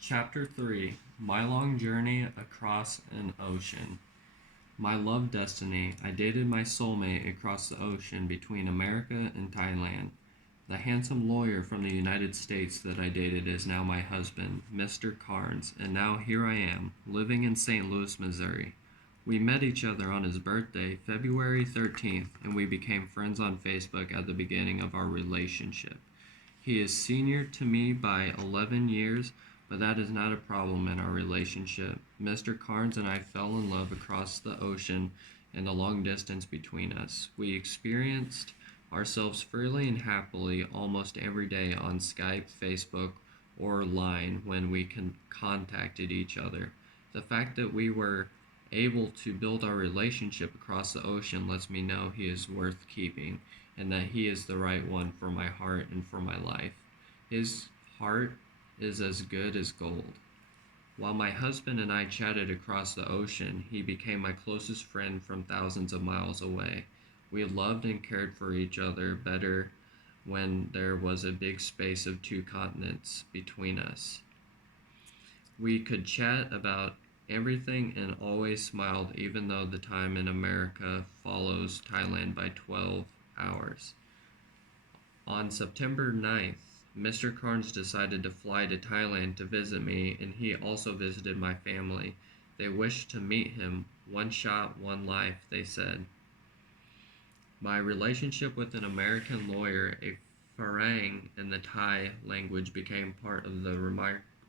Chapter 3 My Long Journey Across an Ocean. My love destiny. I dated my soulmate across the ocean between America and Thailand. The handsome lawyer from the United States that I dated is now my husband, Mr. Carnes, and now here I am, living in St. Louis, Missouri. We met each other on his birthday, February 13th, and we became friends on Facebook at the beginning of our relationship. He is senior to me by 11 years, but that is not a problem in our relationship. Mr. Carnes and I fell in love across the ocean and the long distance between us. We experienced ourselves freely and happily almost every day on Skype, Facebook, or Line when we contacted each other. The fact that we were able to build our relationship across the ocean lets me know he is worth keeping and that he is the right one for my heart and for my life. His heart is as good as gold. While my husband and I chatted across the ocean, he became my closest friend from thousands of miles away. We loved and cared for each other better when there was a big space of two continents between us. We could chat about everything and always smiled, even though the time in America follows Thailand by 12 hours. On September 9th, Mr. Carnes decided to fly to Thailand to visit me, and he also visited my family. They wished to meet him. One shot, one life, they said. My relationship with an American lawyer, a Farang in the Thai language, became part of the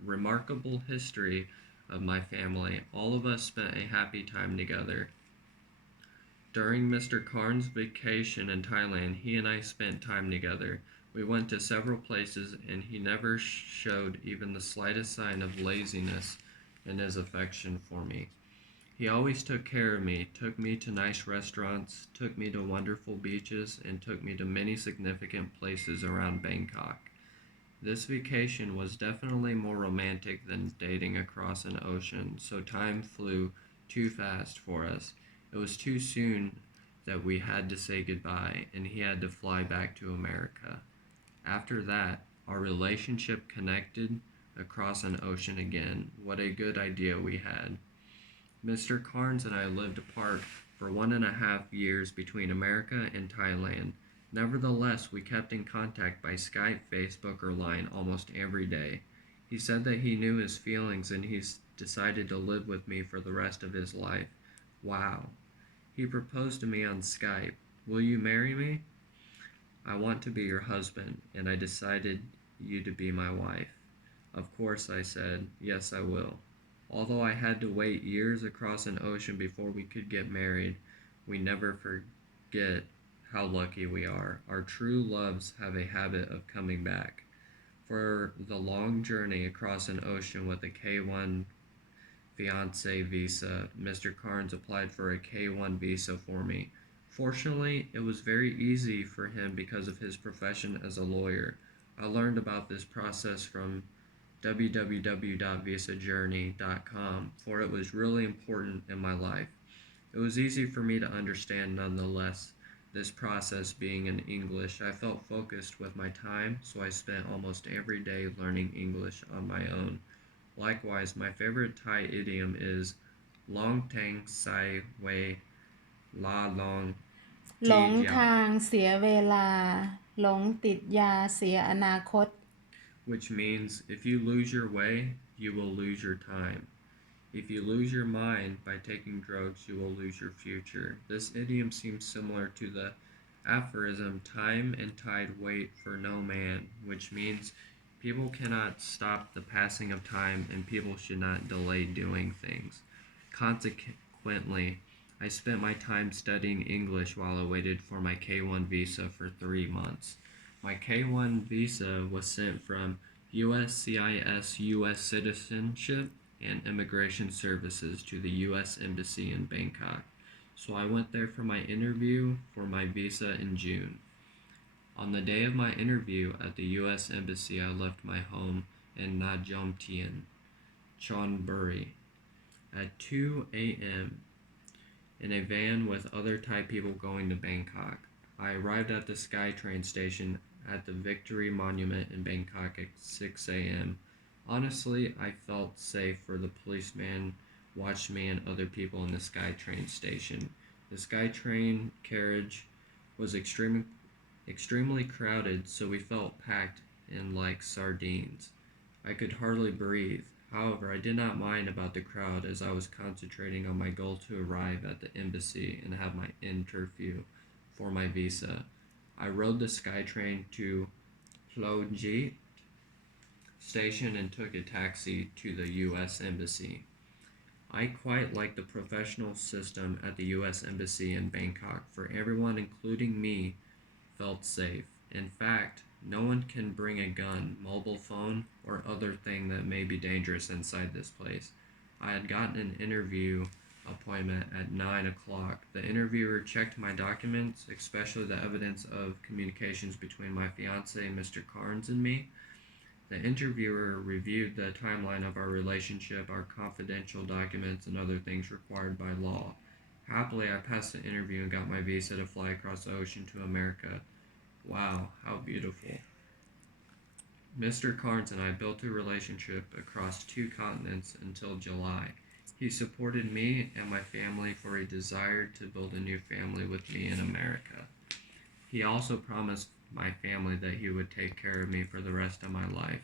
remarkable history of my family. All of us spent a happy time together. During Mr. Carnes' vacation in Thailand, he and I spent time together. We went to several places, and he never showed even the slightest sign of laziness in his affection for me. He always took care of me, took me to nice restaurants, took me to wonderful beaches, and took me to many significant places around Bangkok. This vacation was definitely more romantic than dating across an ocean, so time flew too fast for us. It was too soon that we had to say goodbye, and he had to fly back to America. After that, our relationship connected across an ocean again. What a good idea we had. Mr. Carnes and I lived apart for 1.5 years between America and Thailand. Nevertheless, we kept in contact by Skype, Facebook, or Line almost every day. He said that he knew his feelings and he's decided to live with me for the rest of his life. Wow. He proposed to me on Skype. Will you marry me? I want to be your husband, and I decided you to be my wife. Of course, I said, yes, I will. Although I had to wait years across an ocean before we could get married, we never forget how lucky we are. Our true loves have a habit of coming back. For the long journey across an ocean with a K1 fiancé visa, Mr. Carnes applied for a K1 visa for me. Fortunately, it was very easy for him because of his profession as a lawyer. I learned about this process from www.visajourney.com, for it was really important in my life. It was easy for me to understand nonetheless. This process being in English, I felt focused with my time, so I spent almost every day learning English on my own. Likewise, my favorite Thai idiom is Long Tang Sai Wei La Long หล Ti ง Jiao, ทางเสียเวลาหลงติดยาเสียอนาคต which means if you lose your way, you will lose your time. If you lose your mind by taking drugs, you will lose your future. This idiom seems similar to the aphorism time and tide wait for no man, which means people cannot stop the passing of time and people should not delay doing things. Consequently, I spent my time studying English while I waited for my K1 visa for 3 months. My K1 visa was sent from USCIS U.S. Citizenship and Immigration Services to the U.S. Embassy in Bangkok. So I went there for my interview for my visa in June. On the day of my interview at the U.S. Embassy, I left my home in Najomtien, Chonburi, at 2 a.m. in a van with other Thai people going to Bangkok. I arrived at the SkyTrain station at the Victory Monument in Bangkok at 6 a.m. Honestly, I felt safe for the policeman watched me and other people in the SkyTrain station. The SkyTrain carriage was extremely crowded, so we felt packed in like sardines. I could hardly breathe. However, I did not mind about the crowd as I was concentrating on my goal to arrive at the embassy and have my interview for my visa. I rode the SkyTrain to Ploji station and took a taxi to the U.S. Embassy. I quite like the professional system at the U.S. Embassy in Bangkok, for everyone, including me, felt safe. In fact, no one can bring a gun, mobile phone, or other thing that may be dangerous inside this place. I had gotten an interview appointment at 9 o'clock. The interviewer checked my documents, especially the evidence of communications between my fiance, Mr. Carnes, and me. The interviewer reviewed the timeline of our relationship, our confidential documents, and other things required by law. Happily, I passed the interview and got my visa to fly across the ocean to America. Wow, how beautiful. Mr. Carnes and I built a relationship across 2 continents until July. He supported me and my family, for he desired to build a new family with me in America. He also promised my family that he would take care of me for the rest of my life.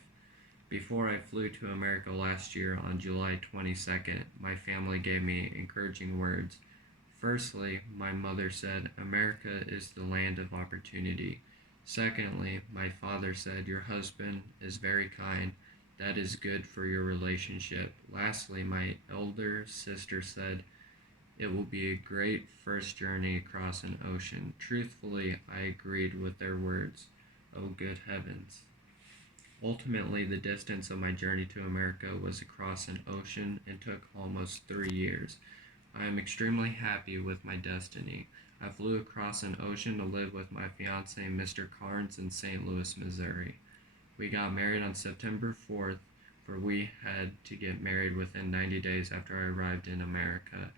Before I flew to America last year on July 22nd, my family gave me encouraging words. Firstly, my mother said, "America is the land of opportunity." Secondly, my father said, "Your husband is very kind. That is good for your relationship." Lastly, my elder sister said, "It will be a great first journey across an ocean." Truthfully, I agreed with their words. Oh, good heavens. Ultimately, the distance of my journey to America was across an ocean and took almost 3 years. I am extremely happy with my destiny. I flew across an ocean to live with my fiance, Mr. Carnes, in St. Louis, Missouri. We got married on September 4th, for we had to get married within 90 days after I arrived in America.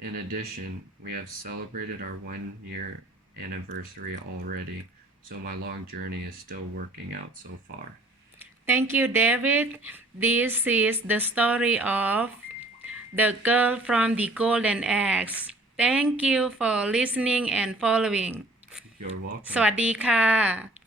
In addition, we have celebrated our 1 year anniversary already, so my long journey is still working out so far. Thank you, David. This is the story of the girl from the golden eggs. Thank you for listening and following. You're welcome. สวัสดีค่ะ